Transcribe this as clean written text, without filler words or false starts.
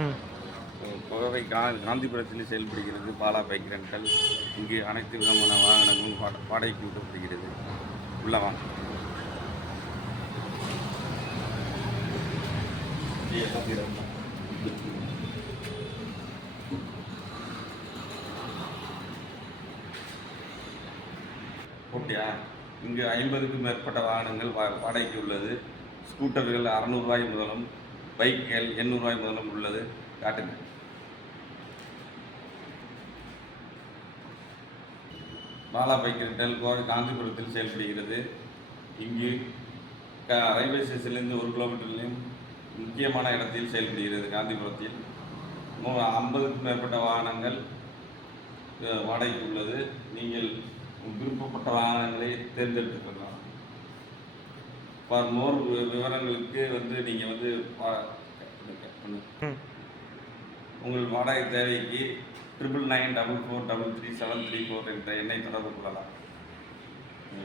ம். கோவை காந்திபுரத்தில் செயல்படுகிறது Bala bike rental. இங்கு அனைத்து விதமான வாகனங்களும் வாடகைக்கு விடப்படுகிறது. உள்ள வாங்க. ஓகேயா? இங்கு 50க்கும் மேற்பட்ட வாகனங்கள் வாடகைக்கு உள்ளது. ஸ்கூட்டர்கள் ரூ. 600 முதலும், பைக்குகள் ரூ. 800 முதலும் உள்ளது. காட்டுங்க. பாலா பைக் ரெண்டல் கோவை காந்திபுரத்தில் செயல்படுகிறது. இங்கு ரயில்வே ஸ்டேஷன்லேருந்து 1 கிலோமீட்டர்லையும் முக்கியமான இடத்தில் செயல்படுகிறது. காந்திபுரத்தில் 50க்கும் மேற்பட்ட வாகனங்கள் வாடகைக்கு உள்ளது. நீங்கள் விருப்பப்பட்ட வாகனங்களை தேர்ந்தெடுத்துக் கொள்ளலாம். ஃபார் மோர் விவரங்களுக்கு நீங்கள் உங்கள் வாடகை தேவைக்கு 9994433734 என்ற எண்ணை தொடர்பு கொள்ளலாம்.